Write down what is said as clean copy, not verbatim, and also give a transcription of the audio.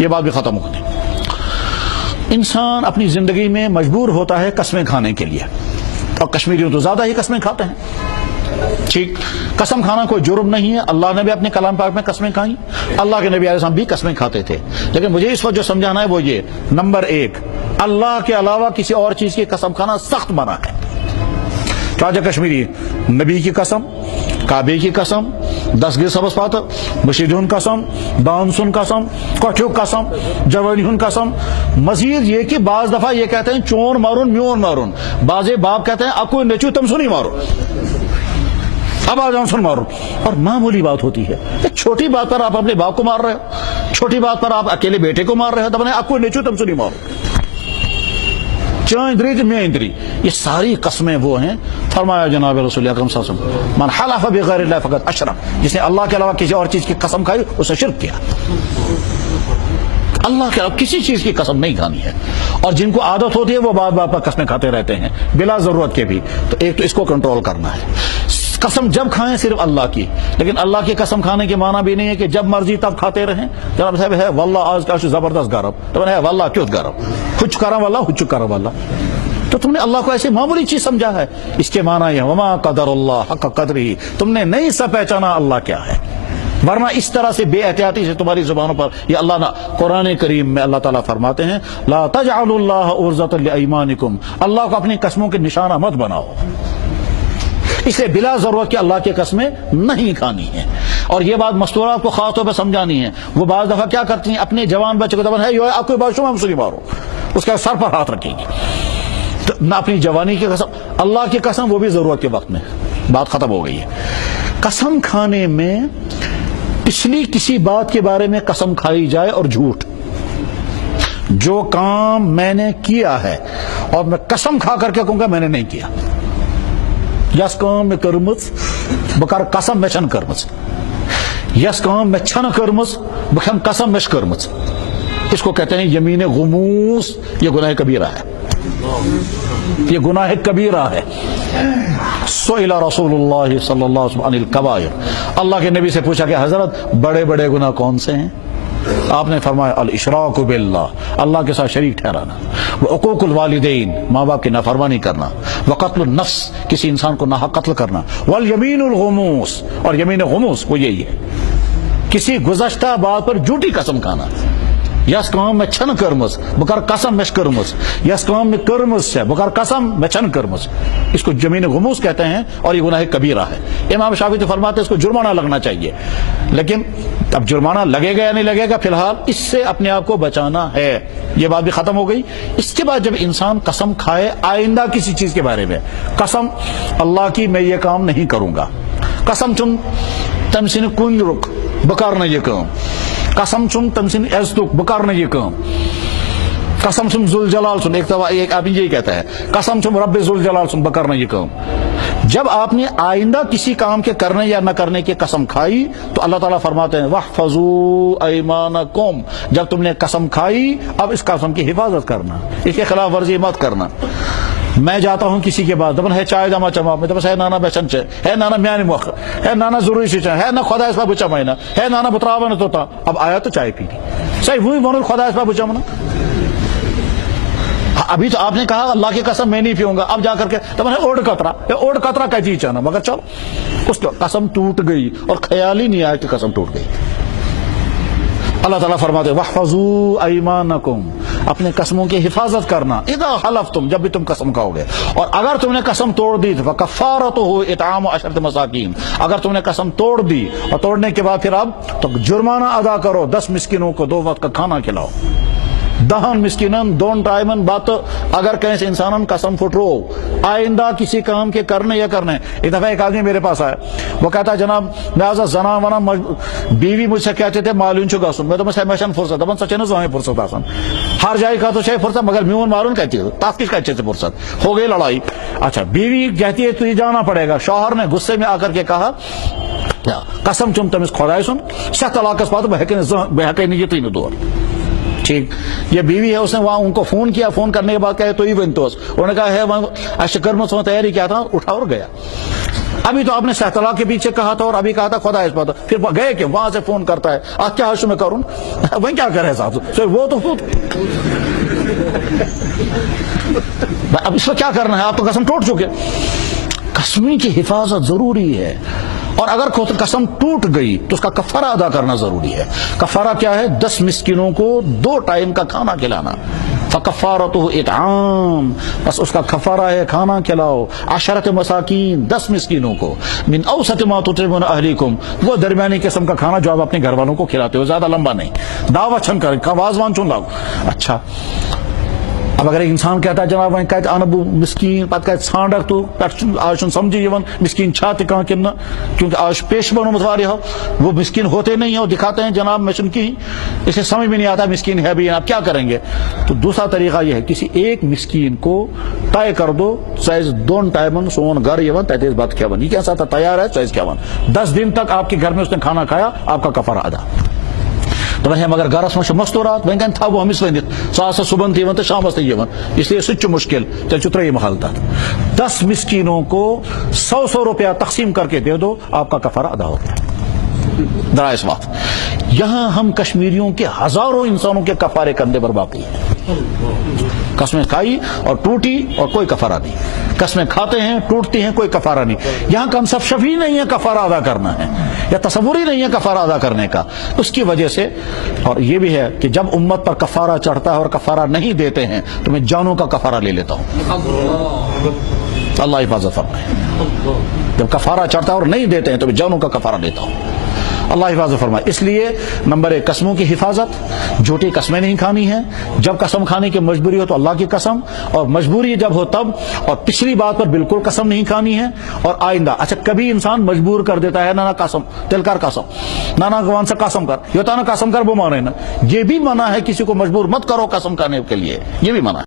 یہ بات بھی ختم ہو گئی. انسان اپنی زندگی میں مجبور ہوتا ہے قسمیں کھانے کے لیے، اور کشمیری تو زیادہ ہی قسمیں کھاتے ہیں. ٹھیک، قسم کھانا کوئی جرم نہیں ہے. اللہ نے بھی اپنے کلام پاک میں قسمیں کھائیں، اللہ کے نبی علیہ السلام بھی قسمیں کھاتے تھے. لیکن مجھے اس وقت جو سمجھانا ہے وہ یہ، نمبر 1، اللہ کے علاوہ کسی اور چیز کی قسم کھانا سخت منع ہے. راجہ کشمیری نبی کی قسم، کعبے کی قسم، 10 گز سبز پاتر، مشیدون قسم، دانسن قسم، کٹھیو قسم، جوانیون قسم. مزید یہ کہ بعض دفعہ یہ کہتے ہیں چون مارون میون مارون، بعض باپ کہتے ہیں اکو نیچو تم سنی مارو، اب آ جاؤں سن مارو. اور معمولی بات ہوتی ہے، ایک چھوٹی بات پر آپ اپنے باپ کو مار رہے ہو، چھوٹی بات پر آپ اکیلے بیٹے کو مار رہے ہو، تب اکو نیچو تم سنی مارو، چاندری تو میں اندری. یہ ساری قسمیں وہ ہیں. فرمایا جناب رسول اکرم صلی اللہ علیہ وسلم، من حلف بغیر اللہ فقط اشرک، جس نے اللہ کے علاوہ کسی اور چیز کی قسم کھائی اس نے شرک کیا. اللہ کے علاوہ کسی چیز کی قسم نہیں کھانی ہے. اور جن کو عادت ہوتی ہے وہ بار بار قسمیں کھاتے رہتے ہیں بلا ضرورت کے بھی. تو ایک تو اس کو کنٹرول کرنا ہے. قسم جب کھائیں صرف اللہ کی، لیکن اللہ کی قسم کھانے کے معنی بھی نہیں ہے کہ جب مرضی تب کھاتے رہیں. جناب صاحب ہے واللہ آج کا زبردست گرم، تو ہے واللہ کیوں گرم، کچھ کرم واللہ کچھ کرم واللہ. تو تم نے اللہ کو ایسے معمولی چیز سمجھا ہے. اس کے معنی یہ وما قدر اللہ حق قدرہ، تم نے نہیں سا پہچانا اللہ کیا ہے. ورنہ اس طرح سے بے احتیاطی سے تمہاری زبانوں پر یہ اللہ نے قرآن کریم میں اللہ تعالیٰ فرماتے ہیں لا تجعلوا اللہ عرضۃ لایمانکم، اللہ کو اپنی قسموں کے نشانہ مت بناؤ. اس لیے بلا ضرورت کہ اللہ کی قسمیں نہیں کھانی ہیں. اور یہ بات مستورات کو خاص طور پر سمجھانی ہے. وہ بعض دفعہ کیا کرتی ہیں، اپنے جوان بچے کو دبن ہے یہ آپ کوئی بات ہم سنی مارو، اس کا سر پر ہاتھ رکھیں گی. تو نہ اپنی جوانی کی قسم، اللہ کی قسم وہ بھی ضرورت کے وقت میں. بات ختم ہو گئی ہے. قسم کھانے میں پچھلی کسی بات کے بارے میں قسم کھائی جائے اور جھوٹ، جو کام میں نے کیا ہے اور میں قسم کھا کر کے کہوں گا میں نے نہیں کیا. یس کام میں کرمز بکر قسم میں چھن کرمز، یس کام میں چھن کرمز بکھم قسم میں کرمز. اس کو کہتے ہیں یمین غموس. یہ گناہ کبیرہ ہے، یہ گناہ کبیرہ ہے. سئل رسول اللہ صلی اللہ علیہ وسلم عن الکبائر، اللہ کے نبی سے پوچھا کہ حضرت بڑے بڑے گناہ کون سے ہیں؟ آپ نے فرمایا الاشراک باللہ، اللہ کے ساتھ شریک ٹھہرانا، وعقوق الوالدین، ماں باپ کی نافرمانی کرنا، وقتل النفس، کسی انسان کو ناحق قتل کرنا، والیمین الغموس، اور یمین غموس وہ یہی ہے کسی گزشتہ بات پر جھوٹی قسم کھانا. یس کام میں چھن کرمز بکر قسم میں کرمز، یس کام میں کرمز سے بکر قسم میں چھن کرمز. اس کو یمین غموس کہتے ہیں اور یہ گناہ کبیرہ ہے. امام شافعی تو فرماتے ہیں اس کو جرمانہ لگنا چاہیے. لیکن اب جرمانہ لگے گا یا نہیں لگے گا، فی الحال اس سے اپنے آپ کو بچانا ہے. یہ بات بھی ختم ہو گئی. اس کے بعد جب انسان قسم کھائے آئندہ کسی چیز کے بارے میں، قسم اللہ کی میں یہ کام نہیں کروں گا، قسم چم تم سن کن رک بکار نہ یہ کام، قسم چم تم سن عزتک بکار نہ یہ کام، قسم چم ذوالجلال سن، ایک آدمی یہی کہتا ہے قسم چم رب ذوالجلال سن بکار نہ یہ کام. جب آپ نے آئندہ کسی کام کے کرنے یا نہ کرنے کی قسم کھائی تو اللہ تعالیٰ فرماتے ہیں وَاحْفَظُوا أَيْمَانَكُمْ، جب تم نے قسم کھائی اب اس قسم کی حفاظت کرنا، اس کے خلاف ورزی مت کرنا. میں جاتا ہوں کسی کے بعد دبن ہے چائے دما چما میں دبس ہے نانا بیچن چے ہے نانا میانی موخ ہے نانا ضروری سے ہے نہ خدا اس پر بچا مہینہ ہے نانا بتراوا نہ توتا. اب آیا تو چائے پی لی صحیح وہی بولو خدا اس پر بچا منا. ابھی تو آپ نے کہا اللہ کی قسم میں نہیں پیوں گا، اب جا کر کے تب اوڑ قطرہ کا چیز چاہنا، مگر چلو اس کو قسم ٹوٹ گئی اور خیال ہی نہیں آیا کہ قسم ٹوٹ گئی. اللہ تعالیٰ فرماتے وَاحْفَظُوا أَيْمَانَكُمْ، اپنے قسموں کی حفاظت کرنا، اذا حلفتم، جب بھی تم قسم کھاؤ گے. اور اگر تم نے قسم توڑ دی تو فَكَفَّارَتُهُ إِطْعَامُ 10 مساکین، اگر تم نے قسم توڑ دی اور توڑنے کے بعد پھر اب تو جرمانہ ادا کرو، 10 مسکینوں کو 2 وقت کا کھانا کھلاؤ. 10 مسکینن 2 ٹائمن بات. اگر کہیں سے انسانن قسم پھٹرو آئندہ کسی کام کے کرنے یا کرنے. ایک دفعہ ایک آدمی میرے پاس آیا، وہ کہتا ہے جناب میں آزا زنا ونا بیوی مجھ سے کہتے تھے مالون چکا سن میں تو میں فرصت دبن سچے نہ فرصت آسان ہر جائے کا تو چاہے فرصت مگر میون مالون کہتی ہے تاسکش کا اچھے سے فرصت ہو گئی لڑائی. اچھا بیوی کہتی ہے تو یہ جانا پڑے گا. شوہر نے غصے میں آ کر کے کہا قسم چم تمس خدائے سن شہ طلاقس پات بہکے نہیں یہ دور. ٹھیک، یہ بیوی ہے، اس نے وہاں ان کو فون کیا، فون کرنے کے بعد کہے تو ہی بنتوس انہوں نے کہا ہے اشکر میں تیاری کیا تھا، اٹھا اور گیا. ابھی تو آپ نے سہتلا کے پیچھے کہا تھا اور ابھی کہا تھا خدا اس بات، پھر گئے کہ وہاں سے فون کرتا ہے آج کیا حشر میں کروں، وہ کیا کرے صاحب، وہ تو اب اس میں کیا کرنا ہے، آپ تو قسم ٹوٹ چکے. قسم کی حفاظت ضروری ہے، اور اگر قسم ٹوٹ گئی تو اس کا کفارہ ادا کرنا ضروری ہے. کفارہ کیا ہے؟ 10 مسکینوں کو 2 ٹائم کا کھانا کھلانا. فکفارتہ اطعام، بس اس کا کفارہ ہے کھانا کھلاؤ 10 مساکین، 10 مسکینوں کو، من اوسط ما تطعمون اہلیکم، وہ درمیانی قسم کا کھانا جو آپ اپنے گھر والوں کو کھلاتے ہو، زیادہ لمبا نہیں، دعوت چھن کر وازوان چن لاؤ. اچھا اب اگر ایک انسان کہتا ہے جناب وہیں کہتا انبو مسکین پتہ کہتا ژھانڈک تو آج سمجھی یہ مسکین چھاتے کہاں کنہ، کیونکہ آج پیش بنو متواری ہو، وہ مسکین ہوتے نہیں ہو، دکھاتے ہیں جناب میں کی، اسے سمجھ میں نہیں آتا مسکین ہے بھی، آپ کیا کریں گے؟ تو دوسرا طریقہ یہ ہے کسی ایک مسکین کو طے کر دو سائز 2 ٹائمن سون گھر یہ 33 بات کیا بن، یہ کیسا تھا تیار ہے سائز 51، 10 دن تک آپ کے گھر میں اس نے کھانا کھایا، آپ کا کفارہ ادا. تو وہیں مگر گھرس میں مستورات وہیں تھا وہ ہمس ونت سا صبح تھی تو شام تھی اس لیے سچ مشکل تیل ترٛیٚیِم محل تک 10 مسکینوں کو 100 روپیہ تقسیم کر کے دے دو، آپ کا کفارہ ادا ہو گیا. ذرا اس وقت یہاں ہم کشمیریوں کے ہزاروں انسانوں کے کفارے کندھے پر باقی ہیں. قسمیں کھائی اور ٹوٹی اور کوئی کفارہ نہیں، قسمیں کھاتے ہیں ٹوٹتی ہیں کوئی کفارہ نہیں. یہاں کنسپشن ہی نہیں ہے کفارہ ادا کرنا ہے، یا تصور ہی نہیں ہے کفارہ ادا کرنے کا. اس کی وجہ سے اور یہ بھی ہے کہ جب امت پر کفارہ چڑھتا ہے اور کفارہ نہیں دیتے ہیں تو میں جانوں کا کفارہ لے لیتا ہوں. اللہ حفاظت فرمائے. جب کفارہ چڑھتا ہے اور نہیں دیتے ہیں تو میں جانوں کا کفارہ لیتا ہوں. اللہ حفاظت فرمائے. اس لیے نمبر 1 قسموں کی حفاظت، جھوٹی قسمیں نہیں کھانی ہیں. جب قسم کھانے کی مجبوری ہو تو اللہ کی قسم، اور مجبوری جب ہو تب، اور پچھلی بات پر بالکل قسم نہیں کھانی ہے. اور آئندہ اچھا کبھی انسان مجبور کر دیتا ہے نا قسم تل کر قسم نا گوان سے قسم کر، یہ ہوتا نا قسم کر وہ مانے نا، یہ بھی منع ہے. کسی کو مجبور مت کرو قسم کھانے کے لیے، یہ بھی منع ہے.